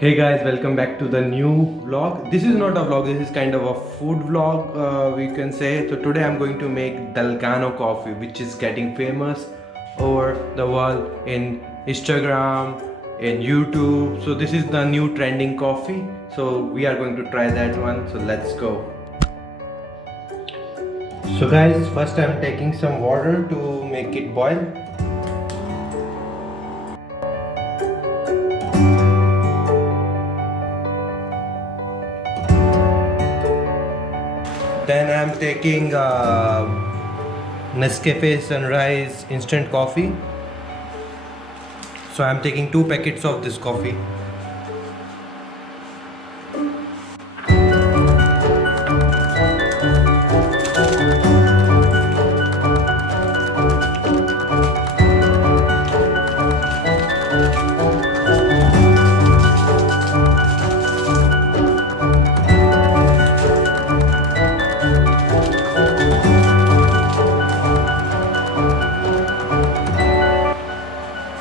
Hey guys, welcome back to the new vlog. This is not a vlog, this is kind of a food vlog, we can say. So today I'm going to make DALGONA coffee, which is getting famous over the world in Instagram, in YouTube. So this is the new trending coffee. So we are going to try that one. So let's go. So guys, first I'm taking some water to make it boil. Then I'm taking Nescafe Sunrise instant coffee. So I'm taking 2 packets of this coffee.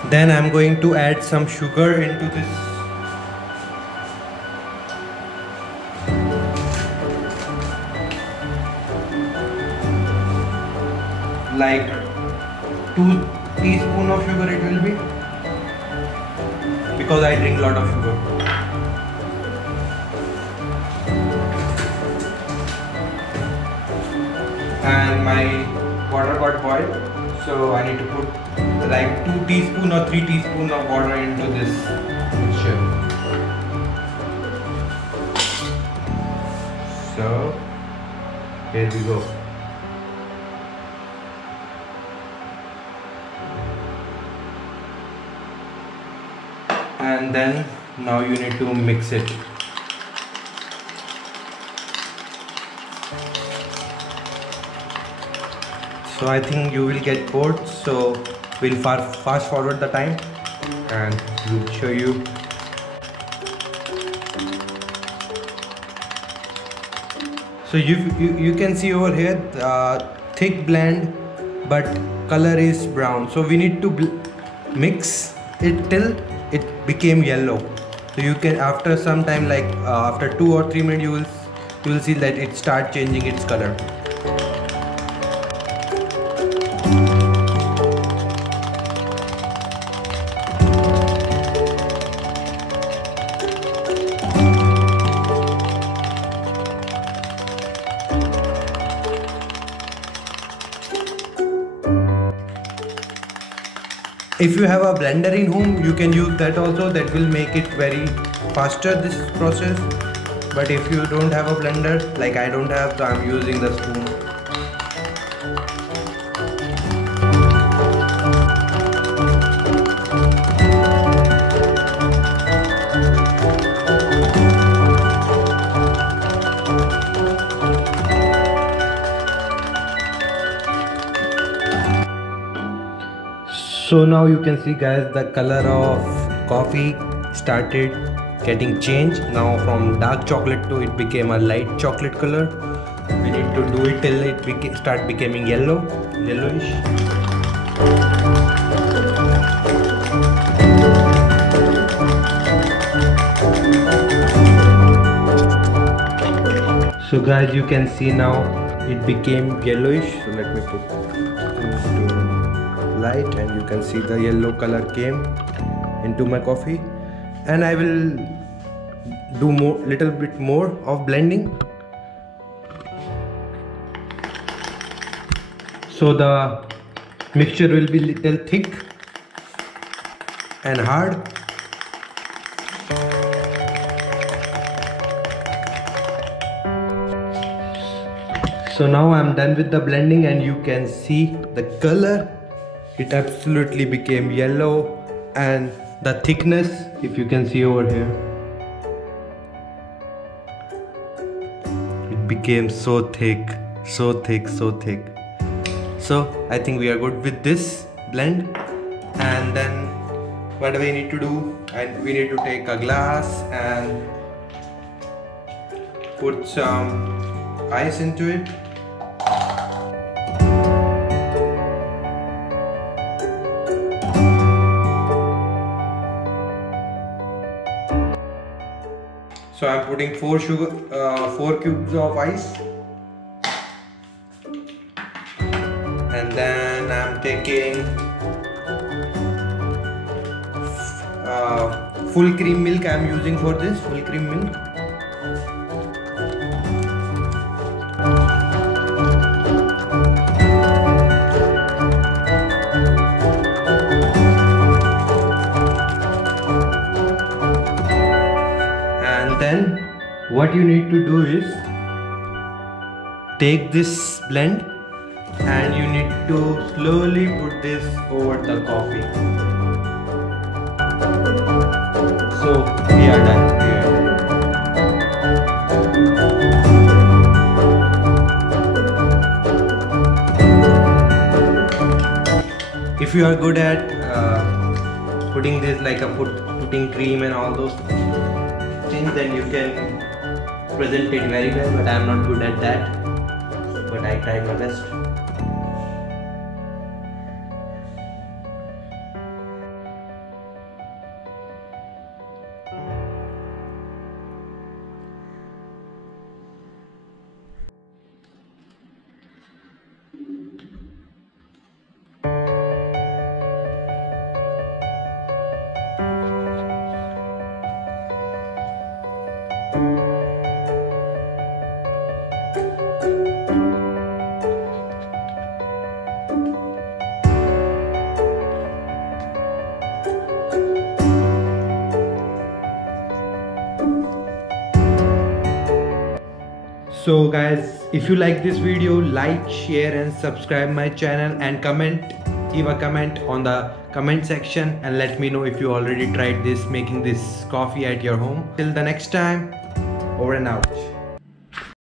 Then I'm going to add some sugar into this. Like 2 teaspoons of sugar it will be, because I drink a lot of sugar. And my water got boiled, so I need to put like 2 teaspoons or 3 teaspoons of water into this mixture. So here we go. And then now you need to mix it. So I think you will get bored, so we'll fast forward the time and we'll show you. So you can see over here thick blend, but color is brown. So we need to mix it till it became yellow. So you can, after some time, like after 2 or 3 minutes, you will see that it start changing its color. If you have a blender in home, you can use that also. That will make it very faster, this process. But if you don't have a blender, like I don't have, so I'm using the spoon. So now you can see guys, the color of coffee started getting changed. Now from dark chocolate to it became a light chocolate color. We need to do it till it start becoming yellowish. So guys, you can see now it became yellowish. So let me put light, and you can see the yellow color came into my coffee. And I will do little bit more of blending. So the mixture will be little thick and hard. So now I'm done with the blending, and you can see the color. It absolutely became yellow, and the thickness, if you can see over here, it became so thick, so thick, so thick. So I think we are good with this blend. And then what do we need to do? And we need to take a glass and put some ice into it. putting 4 cubes of ice, and then I'm taking full cream milk. I'm using for this full cream milk. And then what you need to do is take this blend and you need to slowly put this over the coffee. So we are done here. If you are good at putting this like a putting cream and all those things, then you can present it very well, but I am not good at that, but I tried my best. So guys, if you like this video, like, share and subscribe my channel, and give a comment on the comment section and let me know if you already tried making this coffee at your home. Till the next time, over and out.